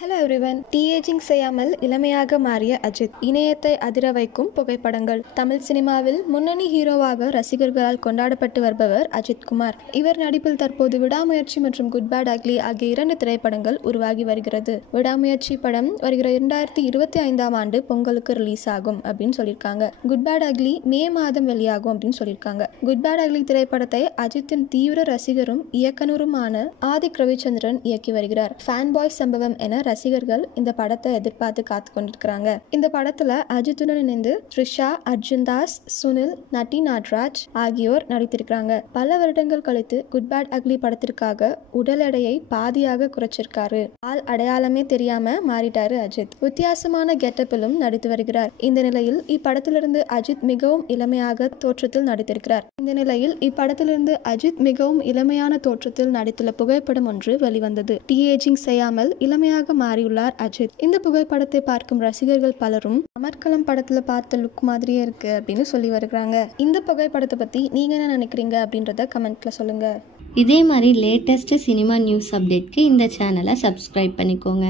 Hello everyone. டீஏஜிங் செய்யாமல் இளமையாக மாறிய அஜித். இணையத்தை அதிர வைக்கும் புகைப்படங்கள். தமிழ் சினிமாவில் முன்னணி ஹீரோவாக ரசிகர்களால் கொண்டாடப்பட்டு வருபவர் அஜித் குமார். இவர் நடிப்பில் தற்போது விடாமுயற்சி மற்றும் குட் பேட் அக்லி ஆகிய 2 திரைப்படங்கள் உருவாகி வருகிறது. விடாமுயற்சி படம் வருகிற 2025 பொங்கலுக்கு ரிலீஸ் ஆகும் அப்படின்னு சொல்லியிருக்காங்க. குட் பேட் அக்லி மே மாதம் வெளியாகும் அப்படின்னு சொல்லியிருக்காங்க. குட் பேட் அக்லி திரைப்படத்தை அஜித்தின் தீவிர ரசிகரும் இயக்குனருமான ஆதிக் ரவிச்சந்திரன் இயக்கி வருகிறார். ஃபேன் பாய் சம்பவம் என ரசிகர்கள் இந்த படத்தை எதிர்பார்த்து காத்து கொண்டிருக்கிறாங்க. இந்த படத்துல அஜித்துடன் இணைந்து த்ரிஷா, அர்ஜுன் தாஸ், சுனில், நட்டி நாட்ராஜ் ஆகியோர் நடித்திருக்கிறாங்க. பல வருடங்கள் கழித்து குட் பேட் அக்லி படத்திற்காக உடல் எடையை பாதியாக குறைச்சிருக்காரு. ஆள் அடையாளமே தெரியாம மாறிட்டாரு அஜித். வித்தியாசமான கெட்டப்பிலும் நடித்து வருகிறார். இந்த நிலையில் இப்படத்திலிருந்து அஜித் மிகவும் இளமையாக தோற்றத்தில் நடித்துள்ள புகைப்படம் ஒன்று வெளிவந்தது. டீஏஜிங் செய்யாமல் இளமையாக மாறியுள்ளார் அஜித். இந்த புகைப்படத்தை பார்க்கும் ரசிகர்கள் பலரும் அமர்கலம் படத்துல பார்த்த லுக் மாதிரியே இருக்கு அப்படின்னு சொல்லி வருகிறாங்க. இந்த புகைப்படத்தை பத்தி நீங்க என்ன நினைக்கிறீங்க அப்படின்றத கமெண்ட்ல சொல்லுங்க. இதே மாதிரி லேட்டஸ்ட் சினிமா நியூஸ் அப்டேட்க்கு இந்த சேனலை சப்ஸ்கிரைப் பண்ணிக்கோங்க.